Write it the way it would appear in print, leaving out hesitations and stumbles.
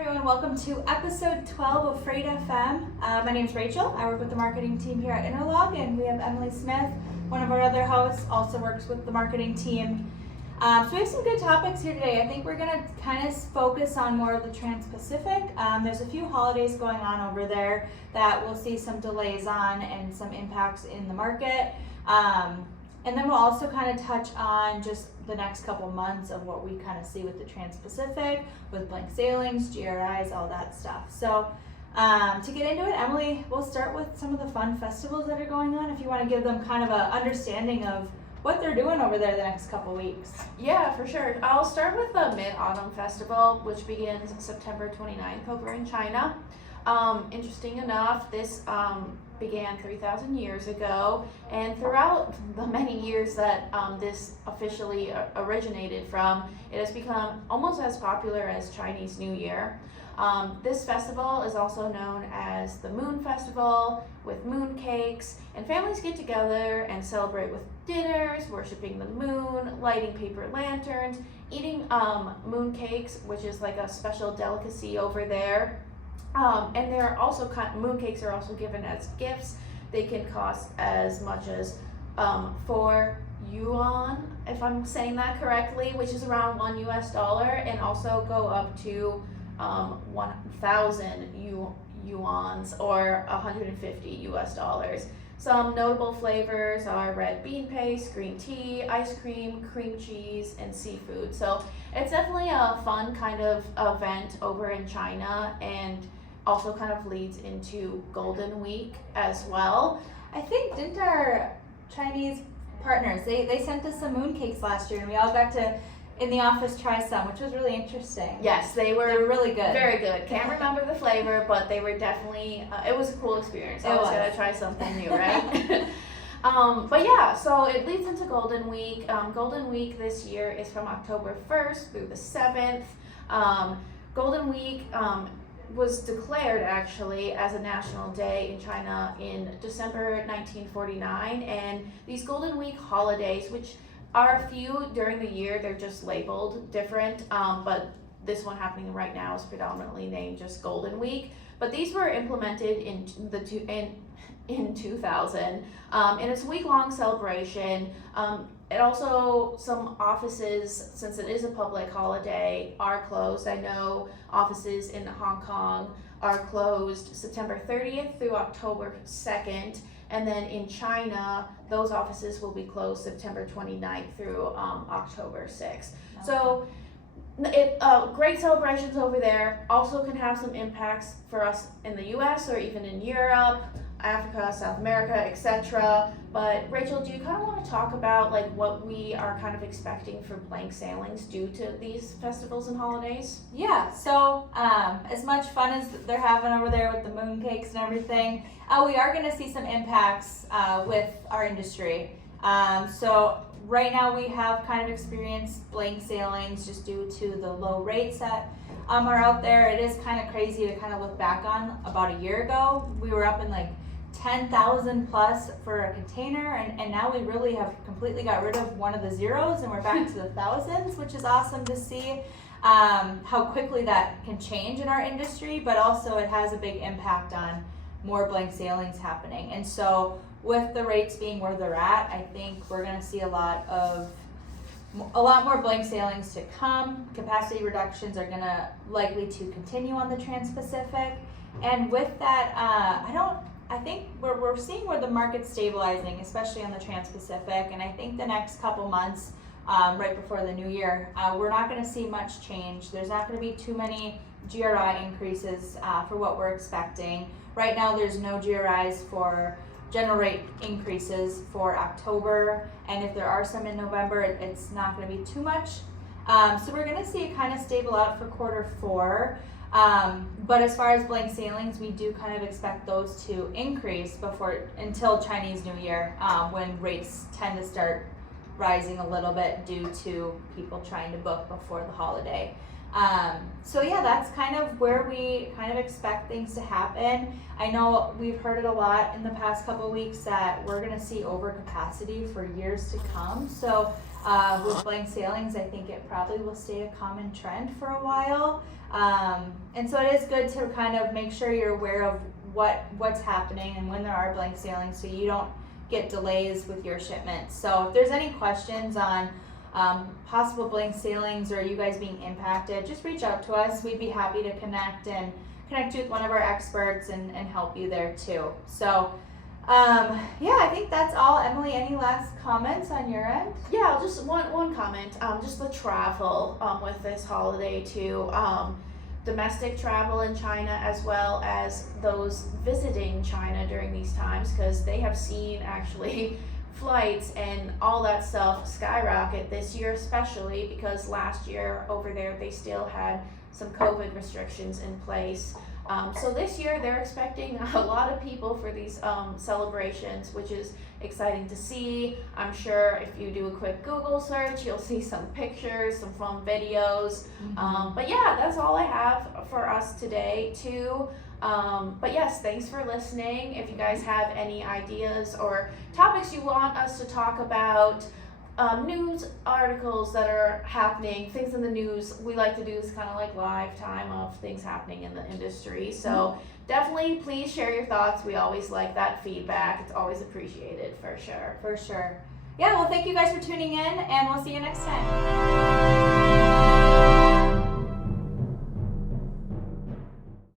everyone, welcome to episode 12 of FreightFM. My name is Rachel. I work with the marketing team here at Interlog, and we have Emily Smith, one of our other hosts, also works with the marketing team. So we have some good topics here today. I think we're going to kind of focus on more of the Transpacific. There's a few holidays going on over there that we'll see some delays on and some impacts in the market. And then we'll also kind of touch on just the next couple months of what we kind of see with the Transpacific, with blank sailings, GRIs, all that stuff. So to get into it, Emily, we'll start with some of the fun festivals that are going on, if you want to give them kind of an understanding of what they're doing over there the next couple weeks. Yeah, for sure. I'll start with the Mid-Autumn Festival, which begins September 29th over in China. Interesting enough, this began 3,000 years ago, and throughout the many years that this officially originated from, it has become almost as popular as Chinese New Year. This festival is also known as the Moon Festival, with moon cakes, and families get together and celebrate with dinners, worshiping the moon, lighting paper lanterns, eating moon cakes, which is like a special delicacy over there. And they're also moon cakes are also given as gifts. They can cost as much as 4 yuan, if I'm saying that correctly, which is around $1 US, and also go up to 1,000 yuans or 150 US. Some notable flavors are red bean paste, green tea, ice cream, cream cheese, and seafood. So it's definitely a fun kind of event over in China, and also kind of leads into Golden Week as well. I think, didn't our Chinese partners, they sent us some moon cakes last year, and we all got to, in the office, try some, which was really interesting. Yes, they were really good. Very good. Can't remember the flavor, but they were definitely, it was a cool experience. I was going to try something new, right? But yeah, so it leads into Golden Week. Golden Week this year is from October 1st through the 7th. Golden Week was declared actually as a national day in China in December 1949, and these Golden Week holidays, which are a few during the year, they're just labeled different, but this one happening right now is predominantly named just Golden Week. But these were implemented in 2000, and it's a week-long celebration. It also, some offices, since it is a public holiday, are closed. I know offices in Hong Kong are closed September 30th through October 2nd. And then in China, those offices will be closed September 29th through October 6th. So great celebrations over there. Also can have some impacts for us in the US or even in Europe, Africa, South America, etc. But Rachel, do you kind of want to talk about like what we are kind of expecting for blank sailings due to these festivals and holidays? Yeah, so as much fun as they're having over there with the moon cakes and everything, we are going to see some impacts with our industry. So right now we have kind of experienced blank sailings just due to the low rates that are out there. It is kind of crazy to kind of look back on. About a year ago, we were up in like 10,000 plus for a container, and now we really have completely got rid of one of the zeros, and we're back to the thousands, which is awesome to see how quickly that can change in our industry, but also it has a big impact on more blank sailings happening. And so with the rates being where they're at, I think we're going to see a lot more blank sailings to come. Capacity reductions are going to likely to continue on the Transpacific, and with that, I think we're seeing where the market's stabilizing, especially on the Transpacific, and I think the next couple months, right before the new year, we're not going to see much change. There's not going to be too many GRI increases for what we're expecting. Right now, there's no GRIs for general rate increases for October, and if there are some in November, it's not going to be too much. So we're going to see it kind of stable out for Q4. But as far as blank sailings, we do kind of expect those to increase until Chinese New Year, when rates tend to start rising a little bit due to people trying to book before the holiday. So yeah, that's kind of where we kind of expect things to happen. I know we've heard it a lot in the past couple of weeks that we're going to see overcapacity for years to come. So with blank sailings, I think it probably will stay a common trend for a while. And so it is good to kind of make sure you're aware of what's happening and when there are blank sailings, so you don't get delays with your shipments. So if there's any questions on possible blank sailings or you guys being impacted, just reach out to us. We'd be happy to connect you with one of our experts and help you there too. So yeah, I think that's all. Emily, any last comments on your end? Yeah, just one comment. Just the travel with this holiday too. Domestic travel in China, as well as those visiting China during these times, because they have seen actually flights and all that stuff skyrocket this year, especially because last year over there they still had some COVID restrictions in place. So this year they're expecting a lot of people for these celebrations, which is exciting to see. I'm sure if you do a quick Google search, you'll see some pictures, some fun videos. But yeah, that's all I have for us today too. But yes, thanks for listening. If you guys have any ideas or topics you want us to talk about, news articles that are happening, things in the news, we like to do this kind of like live time of things happening in the industry. So definitely please share your thoughts. We always like that feedback. It's always appreciated for sure. For sure. Yeah, well, thank you guys for tuning in, and we'll see you next time.